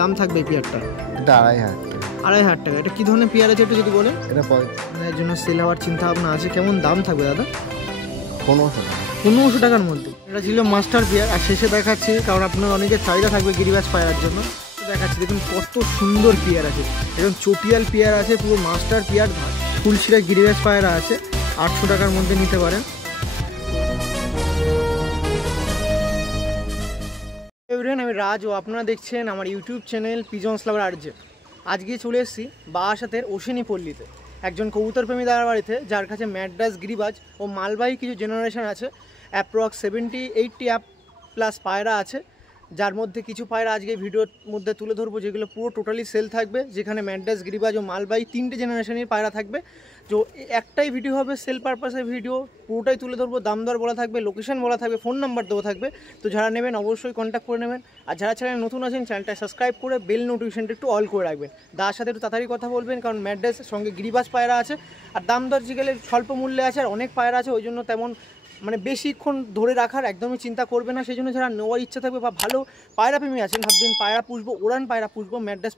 দাম থাকবে এই পেয়ারটা? এটা 2,500 টাকা। 2,500 টাকা। এটা কি ধরনের পেয়ার আছে একটু যদি বলেন? এটা এর জন্য সেল হওয়ার চিন্তা ভাবনা আছে। কেমন দাম থাকবে দাদা? 1500 টাকা। 1500 টাকার মধ্যে। এটা ছিল মাস্টার পেয়ার। আর শেষে দেখাচ্ছি, কারণ আপনার অনেকের চাহিদা থাকবে গিরিবাজ পায়রার জন্য, দেখাচ্ছি দেখুন কত সুন্দর পেয়ার আছে। এরকম চটিয়াল পেয়ার আছে, পুরো মাস্টার পেয়ার, ফুলশিরা গিরিবাজ পায়রা আছে। 800 টাকার মধ্যে নিতে পারেন। আমি রাজ ও আপনারা দেখছেন আমার ইউটিউব চ্যানেল পিজনস লাভার আরজে। আজকে চলে এসেছি বারাসাতের অশ্বিনী পল্লীতে একজন কবুতর প্রেমী দাদার বাড়িতে, যার কাছে ম্যাড্রাস, গিরিবাজ ও মালবাহী কিছু জেনারেশন আছে। অ্যাপ্রক্স 70-80 প্লাস পায়রা আছে, যার মধ্যে কিছু পায়রা আজকে ভিডিওর মধ্যে তুলে ধরবো, যেগুলো পুরো টোটালি সেল থাকবে, যেখানে ম্যাড্রাস, গিরিবাজ ও মালবাহী 3টে জেনারেশনের পায়রা থাকবে। তো একটাই ভিডিও হবে, সেল পারপাসের ভিডিও, পুরোটাই তুলে ধরবো। দাম দর বলা থাকবে, লোকেশন বলা থাকবে, ফোন নাম্বার দেওয়া থাকবে। তো যারা নেবেন অবশ্যই কন্ট্যাক্ট করে নেবেন। আর যারা চ্যানেল নতুন আছেন, চ্যানেলটা সাবস্ক্রাইব করে বেল নোটিফিকেশনটা একটু অল করে রাখবেন। দাদার সাথে একটু তাড়াতাড়ি কথা বলবেন, কারণ ম্যাড্রাসের সঙ্গে গিরিবাজ পায়রা আছে। আর দাম দর গেলে স্বল্প মূল্যে আছে, আর অনেক পায়রা আছে, ওই জন্য তেমন মানে বেশিক্ষণ ধরে রাখার একদমই চিন্তা করবে না। সেই জন্য যারা নেওয়ার ইচ্ছা থাকবে বা ভালো পায়রা প্রেমী আছেন, ভাববেন পায়রা পুষবো, ওড়ান পায়রা পুষবো, ম্যাড্রাস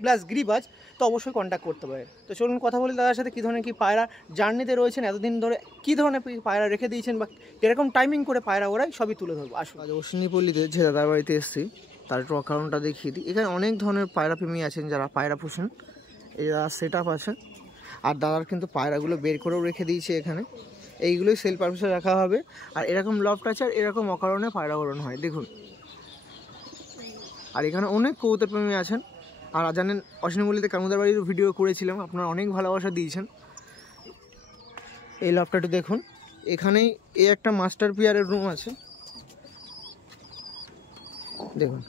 প্লাস গিরিবাজ, তো অবশ্যই কন্ট্যাক্ট করতে পারে। তো চলুন কথা বলি দাদার সাথে, কী ধরনের কী পায়রা জার্নিতে রয়েছেন, এতদিন ধরে কী ধরনের পায়রা রেখে দিয়েছেন বা কীরকম টাইমিং করে পায়রা ওরাই, সবই তুলে ধরবো। আসুন, আজ অশ্বিনী পল্লীতে যে দাদার বাড়িতে এসেছি, তার একটু অকারণটা দেখিয়ে দিই। এখানে অনেক ধরনের পায়রা প্রেমী আছেন যারা পায়রা পুষেন, এরা সেট আপ আছে। আর দাদার কিন্তু পায়রাগুলো বের করেও রেখে দিয়েছে এখানে, এইগুলোই সেল পারপাসে রাখা হবে। আর এরকম লফট আছে, আর এরকম অকারণে পায়রা ওড়ান হয় দেখুন। আর এখানে অনেক কবুতর প্রেমী আছেন। আর জানেন অশ্বিনী পল্লীতে কামুদার বাড়ির ভিডিও করেছিলাম, আপনারা অনেক ভালোবাসা দিয়েছেন। এই লফটটা একটু দেখুন, এখানেই এই একটা মাস্টার পেয়ারের রুম আছে দেখুন।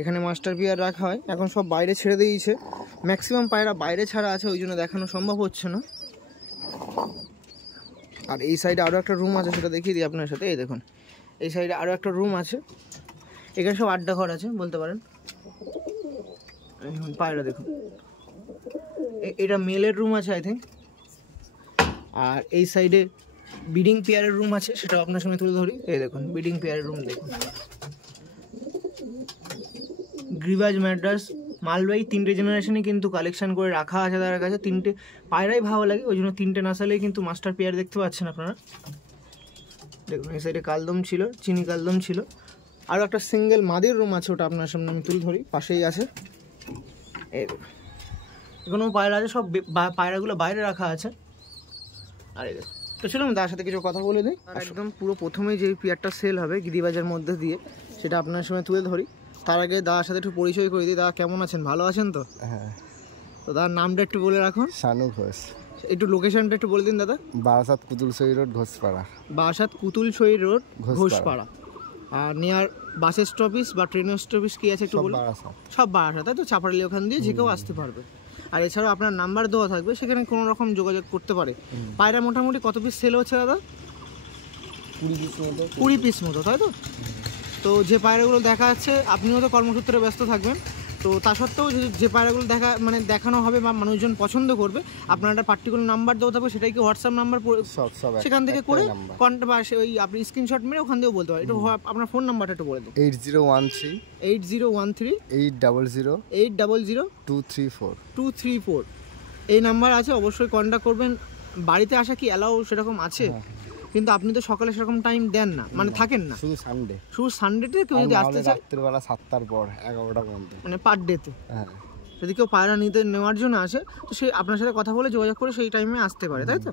এখানে মাস্টার পেয়ার রাখা হয়, এখন সব বাইরে ছেড়ে দিয়েছে, ম্যাক্সিমাম পায়রা বাইরে ছাড়া আছে, ওই জন্য দেখানো সম্ভব হচ্ছে না। আর এই সাইডে আরও একটা রুম আছে, সেটা দেখিয়ে দিই আপনার সাথে। এই দেখুন, এই সাইডে আরও একটা রুম আছে, এখানে সব আড্ডা ঘর আছে বলতে পারেন। পায়রা দেখুন, এটা মেলের রুম আছে আই থিঙ্ক। আর এই সাইডে ব্রিডিং পেয়ারের রুম আছে, সেটা আপনার সঙ্গে তুলে ধরি। এই দেখুন ব্রিডিং পেয়ারের রুম দেখুন। গিরিবাজ, ম্যাড্রাস, মালবাহী 3টে জেনারেশনই কিন্তু কালেকশন করে রাখা আছে তার কাছে। 3টে পায়রাই ভালো লাগে, ওই জন্য 3টে না সালেই কিন্তু মাস্টার পেয়ার দেখতে পাচ্ছেন আপনারা। দেখুন এই সাইডে কালদম ছিল, চিনি কালদম ছিল। আরও একটা সিঙ্গেল মাদির রুম আছে, ওটা আপনার সামনে আমি তুলে ধরি, পাশেই আছে। এই এখনো পায়রা আছে, সব পায়রাগুলো বাইরে রাখা আছে। আর এই তো চলুন তার সাথে কিছু কথা বলে দিই। আর একদম পুরো প্রথমে যে পেয়ারটা সেল হবে গিরিবাজের মধ্যে দিয়ে, সেটা আপনার সামনে তুলে ধরি। তার আগে দাদার সাথে একটু পরিচয় করে দিই। দাদা কেমন আছেন? ভালো আছেন তো? হ্যাঁ। তো দাদার নামটা একটু বলে রাখুন। শানু ঘোষ। একটু লোকেশনটা একটু বলে দিন দাদা। বারাসাত কুতুলসই রোড, ঘোষপাড়া। বারাসাত কুতুলসই রোড, ঘোষপাড়া। আর নিয়ার বাস স্টপিস বা ট্রেন স্টপিস কি আছে একটু বলুন। সব বারাসাত, তাই তো? চাপাড়ালি ওখান দিয়ে যে কেউ আসতে পারবে। আর এছাড়াও আপনার নাম্বার দেওয়া থাকবে, সেখানে কোনো রকম যোগাযোগ করতে পারে। পায়রা মোটামুটি কত পিস সেল হচ্ছে দাদা? 20 পিস মতো, তাই তো? তো যে পায়রাগুলো দেখা যাচ্ছে, আপনিও তো কর্মসূত্রে ব্যস্ত থাকবেন, তো তা সত্ত্বেও যে পায়রাগুলো দেখানো হবে বা মানুষজন পছন্দ করবে, আপনার একটা পার্টিকুলার নাম্বার দেওয়া থাকবে, সেটাই কি হোয়াটসআপ নাম্বার, সেখান থেকে করে কন্ট্যাক্ট বা ওই আপনি স্ক্রিনশট মেরে ওখান থেকেও বলতে পারেন। একটু আপনার ফোন নাম্বারটা একটু বলে দিন। 8013 800 234 এই নাম্বার আছে, অবশ্যই কন্ট্যাক্ট করবেন। বাড়িতে আসা কি অ্যালাউ সেরকম আছে? কিন্তু আপনি তো সকালে সেরকম টাইম দেন না, মানে থাকেন না, শুধু সানডেতে কেউ যদি আসতে চায় রাত্রিবেলা 7টার পর 11টা পর্যন্ত, মানে পার ডেতে। হ্যাঁ, যদি কেউ পায়রা নেওয়ার জন্য আসে, তো সে আপনার সাথে কথা বলে যোগাযোগ করে সেই টাইমে আসতে পারে, তাই তো?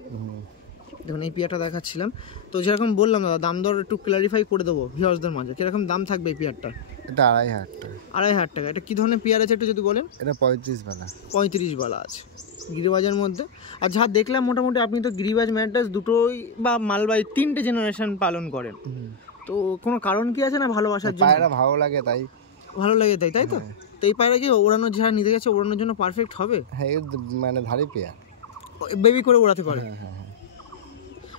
দেখুন এই পেয়ারটা দেখাচ্ছিলাম, তো যেরকম বললাম দাদা, দাম দর একটু ক্লারিফাই করে দেবো ভিউয়ার্সদের মাঝে। কিরকম দাম থাকবে এই পেয়ারটা? এটা 2,500 টাকা। 2,500 টাকা। এটা কী ধরনের পেয়ার আছে একটু যদি বলেন? এটা 35 বেলা আছে গিরিবাজের মধ্যে। আর যা দেখলাম মোটামুটি আপনি তো গিরিবাজ, ম্যাড্রাস দুটোই বা মালবাহী 3টে জেনারেশন পালন করেন, তো কোনো কারণ কি আছে না ভালোবাসার জন্য? পায়রা ভালো লাগে তাই, তাই তো? তো এই পায়রা কি ওড়ানোর, যারা নিতে গেছে ওড়ানোর জন্য পারফেক্ট হবে? হ্যাঁ, মানে ধারি পেয়ার, বেবি করে ওড়াতে পারে।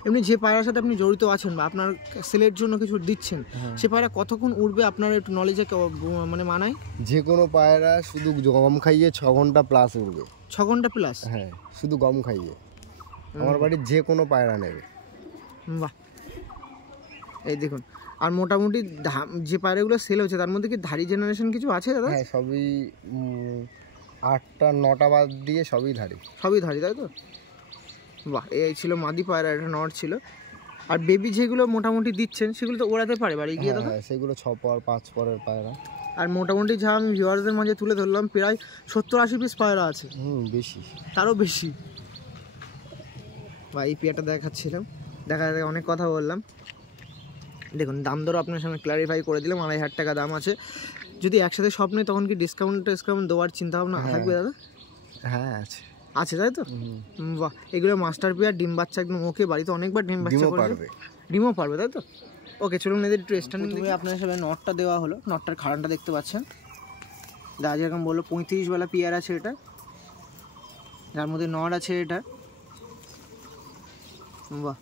এমনি যে পায়রার সাথে আপনি জড়িত আছেন বা আপনার সেলের জন্য কিছু দিচ্ছেন, সে পায়রা কতক্ষণ উড়বে আপনার একটু নলেজে মানে মানায়? যে কোনো পায়রা শুধু গম খাইয়ে 6 ঘন্টা প্লাস উড়বে। 6 ঘন্টা প্লাস? হ্যাঁ, শুধু গম খাইয়ে। আমার বাড়ির যে কোনো পায়রা নেবে। বাহ, এই দেখুন আর মোটামুটি যে পায়রাগুলো সেল হচ্ছে তার মধ্যে কি ধাড়ি জেনারেশন কিছু আছে দাদা? হ্যাঁ, সবই 8টা 9টা বাদ দিয়ে সবই ধাড়ি। সবই ধাড়ি, তাই তো? বাহ, এই ছিল মাদি পায়রা, একটা নর ছিল। আর বেবি যেগুলো মোটামুটি দিচ্ছেন সেগুলো তো ওড়াতে পারে বাড়ি গিয়ে দাদা? হ্যাঁ, সেগুলো 6 পর 5 পরের পায়রা। আর মোটামুটি যা আমি ভিউয়ারদের মাঝে তুলে ধরলাম প্রায় 70-80 পিস পায়রা আছে। বেশি, তারও বেশি। বা এই পেয়ারটা দেখাচ্ছিলাম, দেখা অনেক কথা বললাম। দেখুন দাম দর আপনার সামনে ক্লারিফাই করে দিলাম, 2500 টাকা দাম আছে। যদি একসাথে সব নেই তখন কি ডিসকাউন্ট দেওয়ার চিন্তা ভাবনা থাকবে দাদা? হ্যাঁ আছে, তাই তো? বাহ, এগুলো মাস্টার পেয়ার, ডিম বাচ্চা একদম ওকে, বাড়িতে অনেকবার ডিম বাচ্চা করবে, ডিমও পারবে, তাই তো? ওকে, চলুন এদের একটু স্ট্যান্ডিং দেখে আপনার হিসাবে নটটা দেওয়া হলো। নটটার খাড়ানটা দেখতে পাচ্ছেন, দাদা যেরকম বললো 35 বেলা পেয়ার আছে এটা, যার মধ্যে নট আছে এটা। বাহ,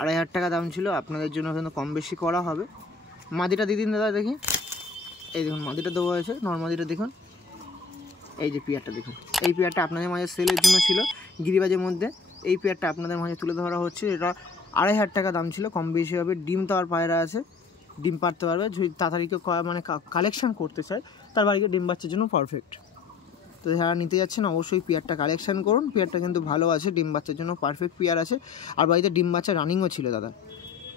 2500 টাকা দাম ছিল, আপনাদের জন্য কিন্তু কম বেশি করা হবে। মাদিটা দিয়ে দিন দাদা দেখি। এই দেখুন মাদিটা দেওয়া হয়েছে, নর্মাদিটা দেখুন। এই যে পেয়ারটা দেখুন, এই পেয়ারটা আপনাদের মাঝে সেলের জন্য ছিল গিরিবাজের মধ্যে। এই পেয়ারটা আপনাদের মাঝে তুলে ধরা হচ্ছে, এটা 2500 টাকা দাম ছিল, কম বেশি হবে। ডিম তো আর পায়রা আছে, ডিম পারতে পারবে। যদি তাড়াতাড়ি কেউ মানে কালেকশান করতে চায় তার বাড়িকে ডিম বাচ্চার জন্য পারফেক্ট। তো যারা নিতে যাচ্ছেন অবশ্যই পেয়ারটা কালেকশান করুন, পেয়ারটা কিন্তু ভালো আছে, ডিম বাচ্চার জন্য পারফেক্ট পেয়ার আছে। আর বাড়িতে ডিম বাচ্চা রানিংও ছিল দাদা,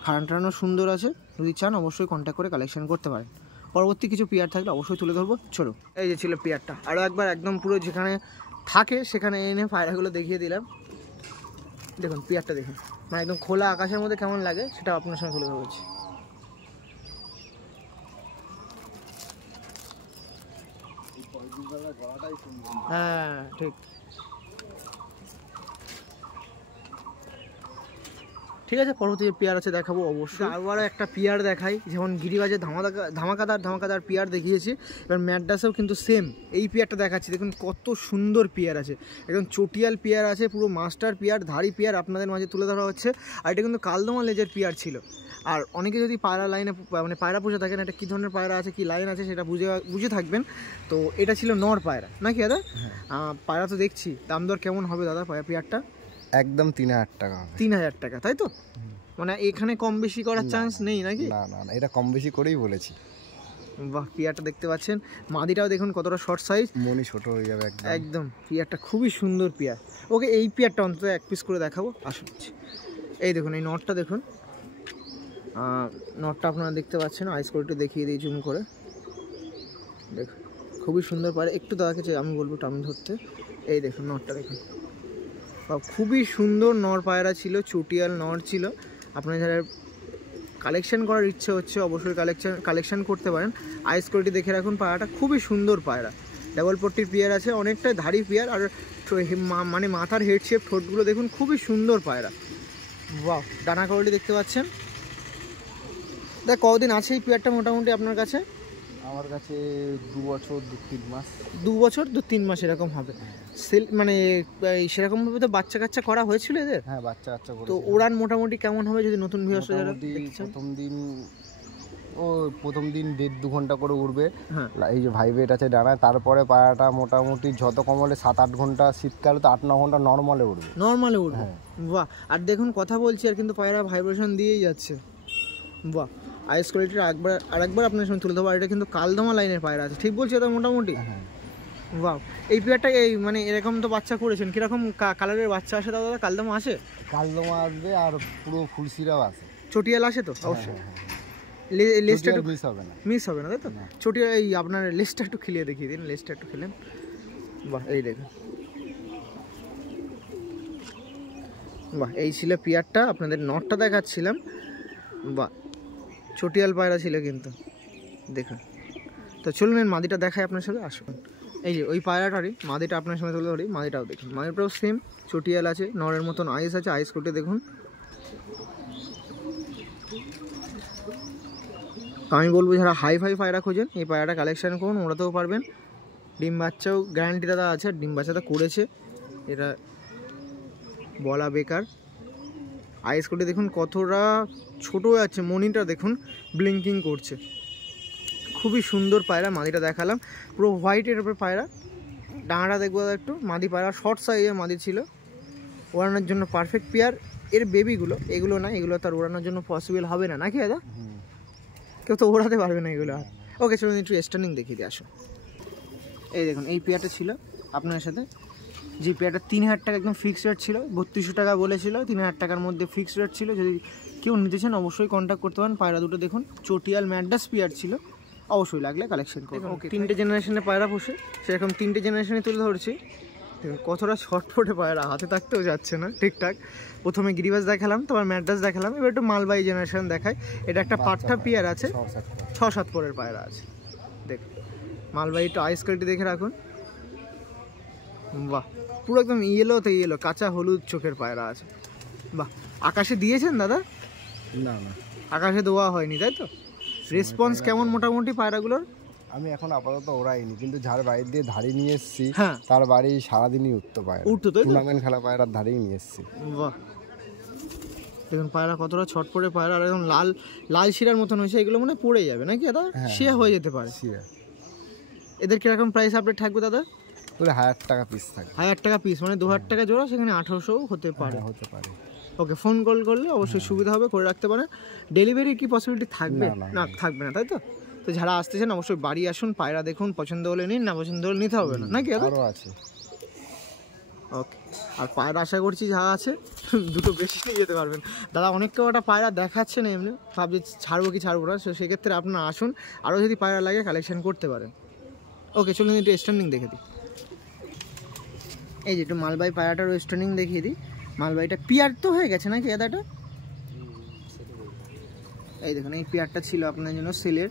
খারান টারানো সুন্দর আছে। যদি চান অবশ্যই কন্ট্যাক্ট করে কালেকশান করতে পারেন। পরবর্তী কিছু পেয়ার থাকলে অবশ্যই তুলে ধরবো। চলো, এই যে ছিল পেয়ারটা, আরও একবার একদম পুরো যেখানে থাকে সেখানে এনে পায়রাগুলো দেখিয়ে দিলাম। দেখুন পেয়ারটা দেখুন, মানে একদম খোলা আকাশের মধ্যে কেমন লাগে সেটা আপনার সঙ্গে তুলে ধরেছি। হ্যাঁ ঠিক, ঠিক আছে। পরবর্তী যে পেয়ার আছে দেখাবো অবশ্যই। আরও একটা পেয়ার দেখাই, যেমন গিরিবাজে ধামাকাদার পেয়ার দেখিয়েছি, এবার ম্যাডাসেও কিন্তু সেম এই পেয়ারটা দেখাচ্ছি। দেখুন কত সুন্দর পেয়ার আছে, একদম চটিয়াল পেয়ার আছে, পুরো মাস্টার পেয়ার, ধাড়ি পেয়ার আপনাদের মাঝে তুলে ধরা হচ্ছে। আর এটা কিন্তু কালদমা লেজের পেয়ার ছিল। আর অনেকে যদি পায়রা লাইনে মানে পায়রা পুষে থাকেন, এটা কী ধরনের পায়রা আছে, কী লাইন আছে সেটা বুঝে থাকবেন। তো এটা ছিল নর পায়রা নাকি দাদা? পায়রা তো দেখছি, দাম দর কেমন হবে দাদা পেয়ারটা? একদম 3000 টাকা। 3000 টাকা, তাই তো? মানে এখানে কম বেশি করার চান্স নেই নাকি? না, এটা কম বেশি করেই বলেছি। বাহ, পেয়ারটা দেখতে পাচ্ছেন, মাদিটাও দেখুন কতটা শর্ট সাইজ, মনি ছোট হয়ে যাবে একদম। পেয়ারটা খুবই সুন্দর পেয়ার। ওকে, এই পেয়ারটা অন্তত এক পিস করে দেখাবো, আসুন। এই দেখুন এই নটটা দেখুন, নটটা আপনারা দেখতে পাচ্ছেন, আইস কোয়ালিটি দেখিয়ে দিই জুম করে। দেখুন খুবই সুন্দর পায়রা, একটু দাদাকে আমি বলবো টামি ধরতে। এই দেখুন নটটা দেখুন, খুবই সুন্দর নর পায়রা ছিল, চটিয়াল নর ছিল। আপনার যারা কালেকশন করার ইচ্ছে হচ্ছে অবশ্যই কালেকশন করতে পারেন। আইস কোয়ালিটি দেখে রাখুন, পায়রাটা খুবই সুন্দর পায়রা, ডাবল পট্টির পেয়ার আছে, অনেকটাই ধাড়ি পেয়ার। আর মানে মাথার হেড শেপ, ঠোঁটগুলো দেখুন খুবই সুন্দর পায়রা। বাহ, ডানা কোয়ালিটি দেখতে পাচ্ছেন। দেখ কতদিন আছে এই পেয়ারটা মোটামুটি আপনার কাছে? আমার কাছে 2 বছর 2-3 মাস। 2 বছর 2-3 মাস এরকম হবে। সেল মানে সেরকমভাবে তো বাচ্চা কাচ্চা করা হয়েছিল এদের? হ্যাঁ, বাচ্চা করে। তো ওড়ান মোটামুটি কেমন হবে যদি নতুন ভিউয়ার্স যারা দেখছেন? প্রথম দিন 1.5-2 ঘন্টা করে উড়বে। হ্যাঁ, এই যে ভাইব্রেট আছে ডানায়, তারপরে পায়রাটা মোটামুটি যত কমলে 7-8 ঘন্টা, শীতকালে তো 8-9 ঘন্টা নর্মালে উঠবে। বাহ, আর দেখুন কথা বলছি আর কিন্তু পায়রা ভাইব্রেশন দিয়েই যাচ্ছে। বাহ, আইস কোয়ালিটির আরেকবার আপনার সঙ্গে তুলে দেবো। আর এটা কিন্তু কালদমা লাইনের পায়রা আছে, ঠিক বলছি তো মোটামুটি? হ্যাঁ। বাহ, এই পেয়ারটা এই মানে এরকম তো বাচ্চা করেছেন, কিরকম কালারের বাচ্চা আসে দাদা? কালদমা আসে? কালদমা আসবে, আর পুরো ফুলসিরাও আছে। চটিয়াল আসে তো অবশ্যই? লেজটা একটু মিস হবে না, তাই তো? চটিয়াল এই আপনার লেজটা একটু খেলিয়ে দেখিয়ে দিন, লেজটা একটু খেলেন। বাহ, এই দেখুন, বাহ, এই ছিল পেয়ারটা, আপনাদের নটটা দেখাচ্ছিলাম। বাহ, চটিয়াল পায়রা ছিল কিন্তু, দেখুন। তো চলুন মাদিটা দেখায় আপনার সাথে, আসুন। এই যে ওই পায়রাটারই মাদিটা আপনার সঙ্গে তুলে ধরি, মাদিটাও দেখুন। মাদিটাও সেম চটিয়াল আছে, নরের মতন আইস আছে, আইস কোটে দেখুন। তো আমি বলবো যারা হাই পায়রা খোঁজেন এই পায়রাটা কালেকশান করুন, ওড়াতেও পারবেন। ডিম বাচ্চাও গ্যারান্টি দাদা আছে, ডিম বাচ্চাটা করেছে, এটা বলা বেকার। আইস কোটে দেখুন কতটা ছোট আছে, মনিটা দেখুন ব্লিঙ্কিং করছে, খুবই সুন্দর পায়রা। মাদিটা দেখালাম, পুরো হোয়াইটের উপরে পায়রা। ডানাটা দেখবো একটু, মাদি পায়রা শর্ট সাইজের মাদি ছিল, ওড়ানোর জন্য পারফেক্ট পেয়ার। এর বেবিগুলো এগুলো না, এগুলো তার ওড়ানোর জন্য পসিবল হবে না নাকি দাদা? কেউ তো ওড়াতে পারবে না এগুলো আর। ওকে চলুন একটু স্টার্নিং দেখিয়ে দিয়ে আসো। এই দেখুন এই পেয়ারটা ছিল আপনার সাথে, যে পেয়ারটা 3000 টাকা একদম ফিক্সড রেট ছিল, 3200 টাকা বলেছিল, 3000 টাকার মধ্যে ফিক্সড রেট ছিল। যদি কেউ নিতে চান অবশ্যই কন্ট্যাক্ট করতে পারেন। পায়রা দুটো দেখুন চটিয়াল ম্যাড্রাস পেয়ার ছিল, অবশ্যই লাগলে কালেকশন করুন। ওকে 3টে জেনারেশনে পায়রা পোষে, সেরকম 3টে জেনারেশনে তুলে ধরছি। দেখুন কতটা ছটফটে পায়রা, হাতে থাকতেও যাচ্ছে না ঠিকঠাক। প্রথমে গিরিবাজ দেখালাম, তারপর ম্যাড্রাস দেখালাম, এবার একটু মালবাহী জেনারেশন দেখায়। এটা একটা পাঠা পেয়ার আছে, 6-7 পরের পায়রা আছে। দেখুন মালবাহী একটু আইস কোয়ালিটি দেখে রাখুন। বাহ, পুরো একদম ইয়েলোতে ইয়েলো, কাঁচা হলুদ চোখের পায়রা আছে। বাহ, আকাশে দিয়েছেন দাদা? না না, আকাশে দেওয়া হয়নি, তাই তো? রেসপন্স কেমন মোটামুটি পায়রাগুলোর? আমি এখন আপাতত ওড়াইনি, কিন্তু যার বাড়ি দিয়ে ধারে নিয়ে এসেছি হ্যাঁ, তার বাড়ি সারাদিনই উঠতো পায়রা, উঠতো তো, টুর্নামেন্ট খেলা পায়রার ধারেই নিয়ে এসেছি। বাহ, দেখুন পায়রা কতটা ছটপটে পায়রা, আর একদম লাল লাল শিরার মতন হয়েছে। এগুলো মনে পড়ে যাবে নাকি দাদা? শিয়া হয়ে যেতে পারে। এদের কিরকম প্রাইস আপডেট থাকবে দাদা? 1000 টাকা পিস থাকে। 1000 টাকা পিস, মানে 2000 টাকা জোড়া, সেখানে 1800 হতে পারে। হতে পারে। ওকে, ফোন কল করলে অবশ্যই সুবিধা হবে, করে রাখতে পারেন। ডেলিভারির কি পসিবিলিটি থাকবে? না থাকবে না, তাই তো? তো যারা আসতেছেন অবশ্যই বাড়ি আসুন, পায়রা দেখুন, পছন্দ হলে নিন, না পছন্দ হলে নিতে হবে না, নাকি দাদা? আরও আছে। ওকে, আর পায়রা আশা করছি যা আছে দুটো বেশি নিয়ে যেতে পারবেন দাদা। অনেককে ওটা পায়রা দেখাচ্ছে না, এমনি ভাবছি ছাড়বো কি ছাড়বো না, সেক্ষেত্রে আপনারা আসুন, আরও যদি পায়রা লাগে কালেকশন করতে পারেন। ওকে চলুন একটু স্ট্যান্ডিং দেখে দিই। এই যে একটু মালবাহী পায়রাটার স্ট্যান্ডিং দেখিয়ে দিই। মালবাহীটা পিয়ার তো হয়ে গেছে নাকি দাদাটা? এই দেখুন এই পেয়ারটা ছিল আপনার জন্য সেলের,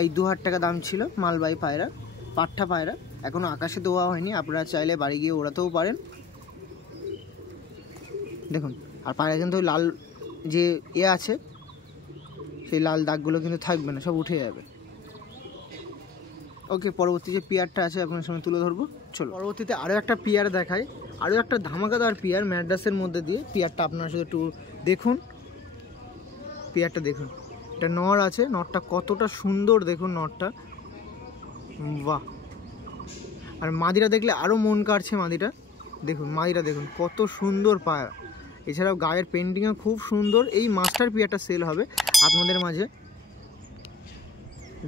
এই 2000 টাকা দাম ছিল। মালবাহী পায়রা, পাঠা পায়রা, এখনও আকাশে দেওয়া হয়নি, আপনারা চাইলে বাড়ি গিয়ে ওড়াতেও পারেন। দেখুন, আর পায়রা কিন্তু ওই লাল যে আছে, সেই লাল দাগগুলো কিন্তু থাকবে না, সব উঠে যাবে। ওকে, পরবর্তী যে পেয়ারটা আছে আপনার সামনে তুলে ধরবো। চলো পরবর্তীতে আরও একটা পেয়ার দেখাই, আরও একটা ধামাকাদার পেয়ার ম্যাড্রাসের মধ্যে দিয়ে। পেয়ারটা আপনারা শুধু একটু দেখুন, পেয়ারটা দেখুন। এটা নর আছে, নরটা কতটা সুন্দর দেখুন নরটা, বাহ। আর মাদিরা দেখলে আরও মন কাড়ছে। মাদিটা দেখুন, মাদিরা দেখুন কত সুন্দর পায়রা। এছাড়াও গায়ের পেন্টিংও খুব সুন্দর। এই মাস্টার পেয়ারটা সেল হবে আপনাদের মাঝে।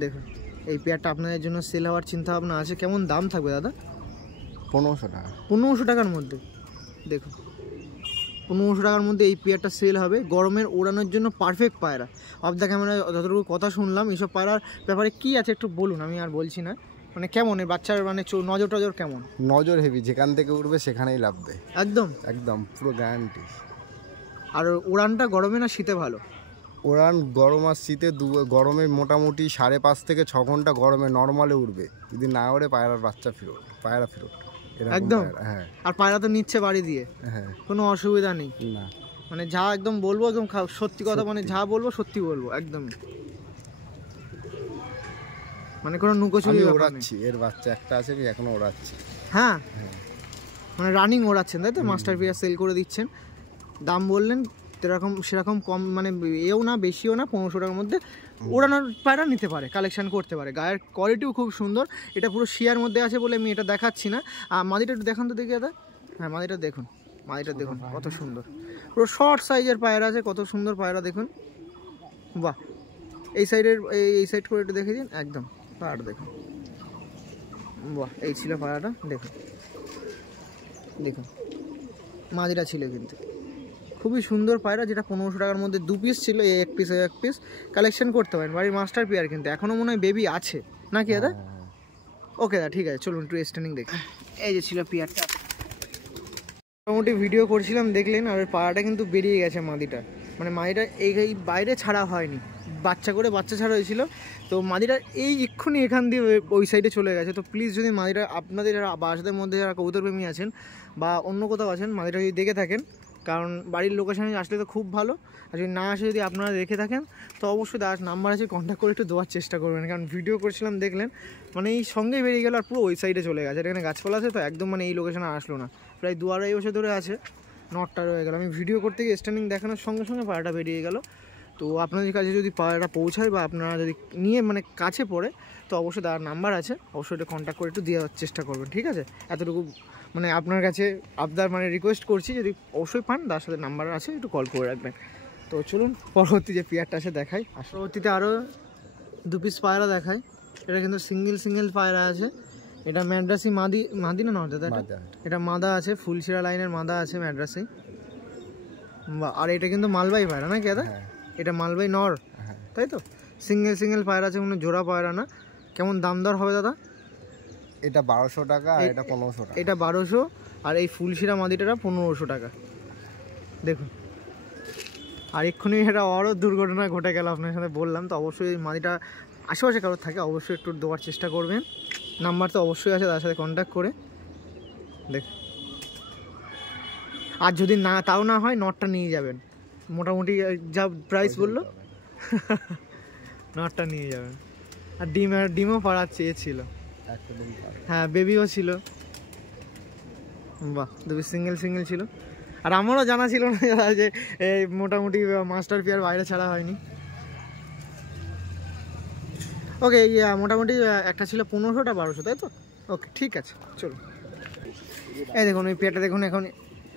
দেখুন এই পেয়ারটা আপনাদের জন্য সেল হওয়ার চিন্তা ভাবনা আছে। কেমন দাম থাকবে দাদা? 1500 টাকা। 1500 টাকার মধ্যে। দেখুন 1500 টাকার মধ্যে এই পেয়ারটা সেল হবে। গরমের ওড়ানোর জন্য পারফেক্ট পায়রা। অফ দ্য ক্যামেরায় যতটুকু কথা শুনলাম, এইসব পায়রার ব্যাপারে কি আছে একটু বলুন, আমি আর বলছি না। মানে কেমন এই বাচ্চার মানে নজর টজর কেমন? নজর হেভি, যেখান থেকে উঠবে সেখানেই লাভবে, একদম একদম পুরো গ্যারান্টি। আর ওড়ানটা গরমে না শীতে ভালো? ওড়ান গরম আর শীতে গরমে মোটামুটি 5.5 থেকে 6 ঘন্টা গরমে নর্মালে উঠবে, যদি না ওড়ে পায়রার বাচ্চা ফেরত, পায়রা ফেরত একদম। হ্যাঁ, আর পায়রা তো নিচ্ছে বাড়ি দিয়ে, হ্যাঁ, কোনো অসুবিধা নেই না। মানে যা একদম বলবো একদম সত্যি কথা, মানে যা বলবো সত্যি বলবো একদম, মানে কোনো নুকোচুরি ব্যাপার নেই। ওড়াচ্ছি, এর বাচ্চা একটা আছে, আমি এখনো ওড়াচ্ছি। হ্যাঁ, মানে রানিং ওড়াচ্ছেন তাই তো? মাস্টার পেয়ার সেল করে দিচ্ছেন। দাম বললেন সেরকম কম, মানে এও না বেশিও না, 1500 টাকার মধ্যে ওড়ানোর পায়রা নিতে পারে, কালেকশন করতে পারে। গায়ের কোয়ালিটিও খুব সুন্দর। এটা পুরো শিয়ার মধ্যে আছে বলে আমি এটা দেখাচ্ছি না। আর মাদিটা একটু দেখান তো দেখি দাদা। হ্যাঁ মাদিটা দেখুন, মাদিটা দেখুন কত সুন্দর, পুরো শর্ট সাইজের পায়রা আছে, কত সুন্দর পায়রা দেখুন। বাহ, এই সাইডের এই সাইড করে একটু দেখে দিন, একদম পায়রাটা দেখুন। বাহ, এই ছিল পায়রাটা, দেখুন দেখুন মাদিটা ছিল কিন্তু খুবই সুন্দর পায়রা, যেটা 1500 টাকার মধ্যে 2 পিস ছিল, এক পিস কালেকশন করতে পারেন। বাড়ির মাস্টার পেয়ার কিন্তু এখনও মনে হয় বেবি আছে নাকি দাদা? ওকে দাদা ঠিক আছে, চলুন একটু স্ট্যান্ডিং দেখি। এই যে ছিল পেয়ারটা, মোটামুটি ভিডিও করছিলাম দেখলেন। আর পায়রাটা কিন্তু বেরিয়ে গেছে মাদিটা, মানে মাদিটা এই বাইরে ছাড়া হয়নি, বাচ্চা ছাড়া হয়েছিল। তো মাদিটা এই এক্ষুনি এখান দিয়ে ওই সাইডে চলে গেছে। তো প্লিজ যদি মাদিটা আপনাদের যারা বাসাদের মধ্যে যারা কবুতর প্রেমী আছেন বা অন্য কোথাও আছেন, মাদিটা যদি দেখে থাকেন, কারণ বাড়ির লোকেশনে আসলে তো খুব ভালো। আর যদি না আসে, যদি আপনারা দেখে থাকেন, তো অবশ্যই দাদার নাম্বার আছে, কন্ট্যাক্ট করে একটু দেওয়ার চেষ্টা করবেন। কারণ ভিডিও করছিলাম দেখলেন, মানে এই সঙ্গে বেরিয়ে গেল আর পুরো ওই সাইডে চলে গেছে। এখানে গাছপালা আছে তো একদম, মানে এই লোকেশনে আসলো না, প্রায় 2-2.5 বছর ধরে আছে, নটটা রয়ে গেল। আমি ভিডিও করতে গিয়ে স্ট্যান্ডিং দেখানোর সঙ্গে সঙ্গে পায়রাটা বেরিয়ে গেল। তো আপনাদের কাছে যদি পায়রাটা পৌঁছায় বা আপনারা যদি নিয়ে মানে কাছে পড়ে, তো অবশ্যই দাদার নাম্বার আছে, অবশ্যই এটা কন্ট্যাক্ট করে একটু দেওয়ার চেষ্টা করবেন, ঠিক আছে? এতটুকু মানে আপনার কাছে আপনার মানে রিকোয়েস্ট করছি, যদি অবশ্যই পান দাদার সাথে নাম্বার আছে, একটু কল করে রাখবেন। তো চলুন পরবর্তী যে পেয়ারটা আছে দেখাই। আর পরবর্তীতে আরও 2 পিস পায়রা দেখাই। এটা কিন্তু সিঙ্গেল পায়রা আছে। এটা ম্যাড্রাসি মাদি না দাদা, এটা মাদা আছে, ফুলশিরা লাইনের মাদা আছে ম্যাড্রাসি। আর এটা কিন্তু মালবাই পায়রা নাকি দাদা? এটা মালবাই নর, তাই তো? সিঙ্গেল পায়রা আছে, কোনো জোড়া পায়রা না। কেমন দাম দর হবে দাদা? এটা 1200 টাকা, এটা 1500 টাকা। এটা 1200 আর এই ফুলশিরা মাদিটা 1500 টাকা। দেখুন, আর এক্ষুনি এটা আরও দুর্ঘটনা ঘটে গেল আপনার সাথে বললাম। তো অবশ্যই এই মাদিটা আশেপাশে কারোর থাকে অবশ্যই একটু দেওয়ার চেষ্টা করবেন। নাম্বার তো অবশ্যই আছে, তার সাথে কন্ট্যাক্ট করে দেখ। আর যদি না তাও না হয় নটটা নিয়ে যাবেন, মোটামুটি যা প্রাইস বললো নটটা নিয়ে যাবেন। আর ডিমও পাড়ার চেয়েছিল, হ্যাঁ বেবিও ছিল। বাহ, দুটো সিঙ্গেল ছিল। আর আমারও জানা ছিল না যে এই মোটামুটি মাস্টার পেয়ার বাইরে ছাড়া হয়নি। ওকে, মোটামুটি একটা ছিল 1500টা 1200, তাই তো? ওকে, ঠিক আছে, চলো। এই দেখুন ওই পেয়ারটা দেখুন, এখন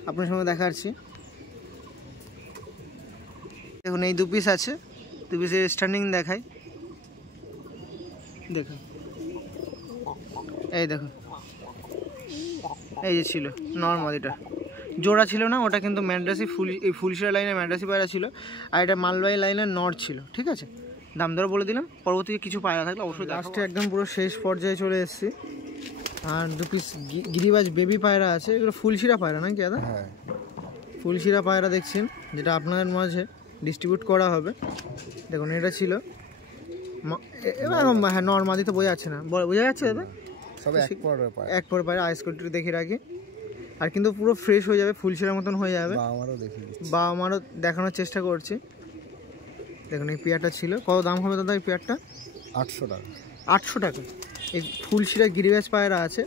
আপনার সঙ্গে দেখাচ্ছি। দেখুন এই 2 পিস আছে, 2 পিসের স্ট্যান্ডিং দেখাই। দেখুন এই দেখুন, এই যে ছিল নর্মাল, এটা জোড়া ছিল না, ওটা কিন্তু ম্যাড্রাসি ফুলশিরা লাইনের ম্যাড্রাসি পায়রা ছিল। আর এটা মালবাই লাইনের নর ছিল, ঠিক আছে? দাম দর বলে দিলাম, পরবর্তী কিছু পায়রা থাকলে অবশ্যই। লাস্টে একদম পুরো শেষ পর্যায়ে চলে এসেছি। আর 2 পিস গিরিবাজ বেবি পায়রা আছে, এগুলো ফুলশিরা পায়রা নাকি দাদা? হ্যাঁ, ফুলশিরা পায়রা দেখছেন, যেটা আপনাদের মাঝে ডিস্ট্রিবিউট করা হবে। দেখুন এটা ছিল হ্যাঁ নর্মালি তো বোঝা যাচ্ছে না, বোঝা যাচ্ছে দাদা? সব এক পর পায়রা আইস কোয়ালিটি দেখে রাখি। আর কিন্তু পুরো ফ্রেশ হয়ে যাবে, ফুলশিরার মতন হয়ে যাবে। বা আমারও দেখানোর চেষ্টা করছি। দেখুন এই পেয়ারটা ছিল, কত দাম হবে দাদা এই পেয়ারটা? 800 টাকা। 800 টাকা। এই ফুলশিরা গিরিবাজ পায়রা আছে,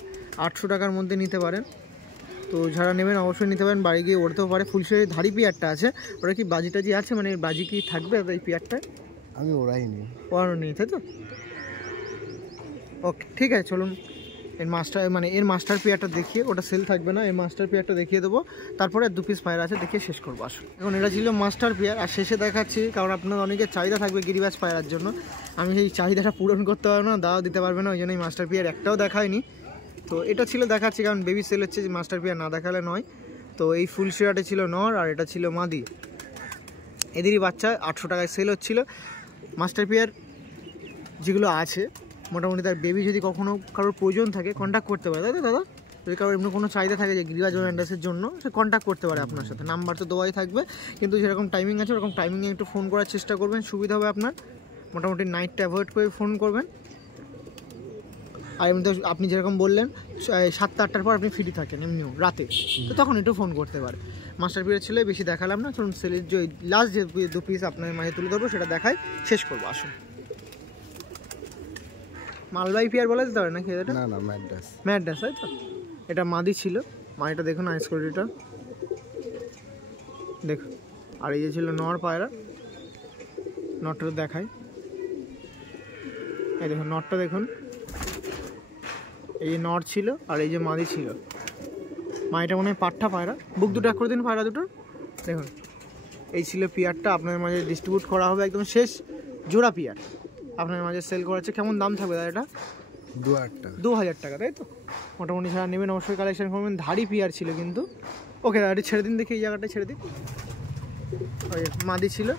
800 টাকার মধ্যে নিতে পারেন। তো যারা নেবেন অবশ্যই নিতে পারেন, বাড়ি গিয়ে ওড়তেও পারে। ফুলশিরা ধারি পেয়ারটা আছে, ওরা কি বাজি টাজি আছে, মানে বাজি কি থাকবে এই পেয়ারটা? আমি ওরাইনি, তাই তো? ওকে, ঠিক আছে, চলুন এর মাস্টার পেয়ারটা দেখিয়ে, ওটা সেল থাকবে না, এর মাস্টার পেয়ারটা দেখিয়ে দেবো। তারপরে 2 পিস পায়রা আছে, দেখিয়ে শেষ করবো। আসুন, এখন এটা ছিল মাস্টার পেয়ার। আর শেষে দেখাচ্ছি, কারণ আপনার অনেকের চাহিদা থাকবে গিরিবাজ পায়রার জন্য, আমি সেই চাহিদাটা পূরণ করতে পারবো না, দাও দিতে পারবে না, ওই জন্য এই মাস্টার পেয়ার একটাও দেখায়নি। তো এটা ছিল দেখাচ্ছি, কারণ বেবি সেল হচ্ছে, যে মাস্টার পেয়ার না দেখালে নয়। তো এই ফুলশিরাটা ছিল নর, আর এটা ছিল মাদি। এদেরই বাচ্চা 800 টাকায় সেল হচ্ছিল। মাস্টার পেয়ার যেগুলো আছে মোটামুটি, তার বেবি যদি কখনও কারোর প্রয়োজন থাকে কন্ট্যাক্ট করতে পারে, তাই তো দাদা? যদি কারোর এমনি কোনো চাহিদা থাকে যে গিরিবাজ ম্যান্ডাসের জন্য, সে কন্ট্যাক্ট করতে পারে আপনার সাথে। নাম্বার তো দেওয়াই থাকবে, কিন্তু যেরকম টাইমিং আছে ওরকম টাইমিংয়ে একটু ফোন করার চেষ্টা করবেন, সুবিধা হবে আপনার। মোটামুটি নাইটটা অ্যাভয়েড করে ফোন করবেন। আর এমনিতে আপনি যেরকম বললেন 7টা-8টার পর আপনি ফ্রি থাকেন এমনিও রাতে, তো তখন একটু ফোন করতে পারে। মাস্টার পেয়ার ছিল, বেশি দেখালাম না, চলুন সেলের যে লাস্ট যে 2 পিস আপনার মাঝে তুলে ধরবো সেটা দেখাই, শেষ করবো। আসুন, মালবাই পেয়ার বলা যেতে পারে নাকি এটা? না, ম্যাড্রাস, তাই তো? এটা মাদি ছিল, মাদিটা দেখুন আইস কোয়ালিটিটা দেখুন। আর এই যে ছিল নর পায়রা, নটটা দেখাই। এই দেখুন নটটা দেখুন, এই যে নর ছিল আর এই যে মাদি ছিল। মাদিটা মনে হয় পাট্টা পায়রা, বুক দুটো এক করে দিন পায়রা দুটোর। দেখুন এই ছিল পেয়ারটা, আপনার মাঝে ডিস্ট্রিবিউট করা হবে, একদম শেষ জোড়া পেয়ার আপনার মাঝে সেল করাচ্ছে। কেমন দাম থাকবে দাদা এটা? 2000 টাকা, তাই তো? মোটামুটি যারা নেবেন অবশ্যই কালেকশন করবেন। ধাড়ি পেয়ার ছিল কিন্তু। ওকে দাদা, ছেড়ে দিন দেখি, এই জায়গাটা ছেড়ে দিন। ওই মাদি ছিল,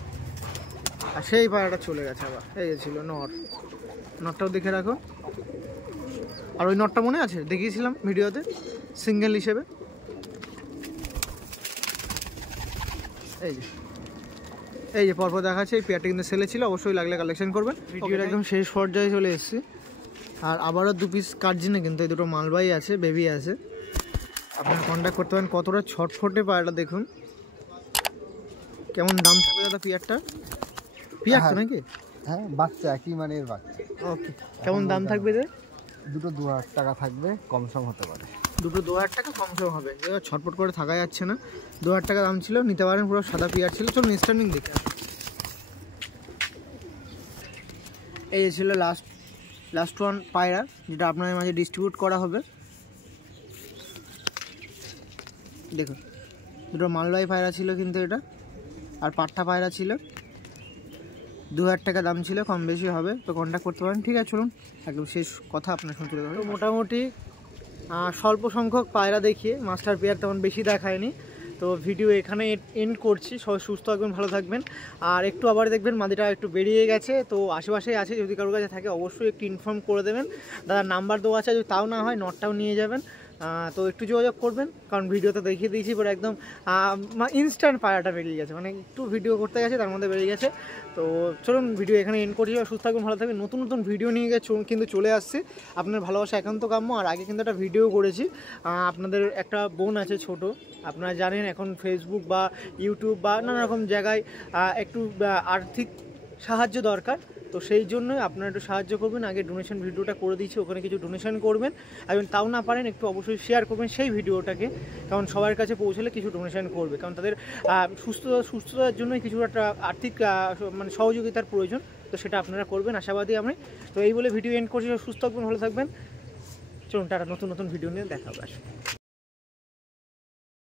আর সেই পায়রাটা চলে গেছে আবার। এই যে ছিল নটটাও দেখে রাখো। আর ওই নটটা মনে আছে, দেখিয়েছিলাম ভিডিওতে সিঙ্গেল হিসেবে। এই যে পরপর দেখাচ্ছে, এই পেয়ারটা কিন্তু সেলে ছিল, অবশ্যই লাগলে কালেকশন করবেন। ভিডিওটা একদম শেষ পর্যায়ে চলে এসেছি। আর আবারও 2 পিস কাটছি না, কিন্তু এই দুটো মালবাই আছে, বেবি আছে, আপনারা কন্ট্যাক্ট করতে পারেন। কতটা ছটফটে পায়রাটা দেখুন। কেমন দাম থাকবে দাদা পেয়ারটা? পেয়ার তো নাকি? হ্যাঁ, বাচ্চা একই মানের বাচ্চা। ওকে, কেমন দাম থাকবে? দুটো 2000 টাকা থাকবে, কমসম হতে পারে। দুটো 2000 টাকা কমসম হবে, ছটফট করে থাকা যাচ্ছে না। 2000 টাকা দাম ছিল, নিতে পারেন। পুরো সাদা পেয়ার ছিল। চলুন স্ট্যান্ডিং দেখে। এই ছিল লাস্ট ওয়ান পায়রা, যেটা আপনাদের মাঝে ডিস্ট্রিবিউট করা হবে। দেখুন দুটো মালবাই পায়রা ছিল কিন্তু এটা। আর পাট্টা পায়রা ছিল 2000 টাকা দাম ছিল, কম বেশি হবে, তো কন্ট্যাক্ট করতে পারেন। ঠিক আছে, চলুন একদম শেষ কথা আপনার সঙ্গে তুলে ধরো। মোটামুটি স্বল্প সংখ্যক পায়রা দেখিয়ে মাস্টার পেয়ার তেমন বেশি দেখায়নি, তো ভিডিও এখানে এন্ড করছি। সবাই সুস্থ থাকবেন, ভালো থাকবেন। আর একটু আবার দেখবেন মাদিটা একটু বেরিয়ে গেছে, তো আশেপাশেই আছে, যদি কারোর কাছে থাকে অবশ্যই একটু ইনফর্ম করে দেবেন। দাদার নাম্বার দেওয়া আছে, যদি তাও না হয় নটটাও নিয়ে যাবেন, তো একটু যোগাযোগ করবেন, কারণ ভিডিওতে দেখিয়ে দিয়েছি পরে একদম ইনস্ট্যান্ট পায়রাটা বেরিয়ে গেছে, মানে একটু ভিডিও করতে গেছে তার মধ্যে বেরিয়ে গেছে। তো চলুন ভিডিও এখানে এন্ড করছি। সুস্থ থাকবেন, ভালো থাকবেন। নতুন নতুন ভিডিও নিয়ে কিন্তু চলে আসছে, আপনার ভালোবাসা একান্ত কাম্য। আর আগে কিন্তু একটা ভিডিও করেছি, আপনাদের একটা বোন আছে ছোট, আপনারা জানেন এখন ফেসবুক বা ইউটিউব বা নানা রকম জায়গায় একটু আর্থিক সাহায্য দরকার, তো সেই জন্যই আপনারা একটু সাহায্য করবেন। আগে ডোনেশন ভিডিওটা করে দিয়েছি, ওখানে কিছু ডোনেশন করবেন, এবং তাও না পারেন একটু অবশ্যই শেয়ার করবেন সেই ভিডিওটাকে, কারণ সবার কাছে পৌঁছলে কিছু ডোনেশন করবে, কারণ তাদের সুস্থতার জন্য কিছু একটা আর্থিক মানে সহযোগিতার প্রয়োজন, তো সেটা আপনারা করবেন আশাবাদী আমি। তো এই বলে ভিডিও এন্ড করছি। সুস্থ থাকবেন, ভালো থাকবেন। চলুন টাটা, নতুন নতুন ভিডিও নিয়ে দেখা হবে।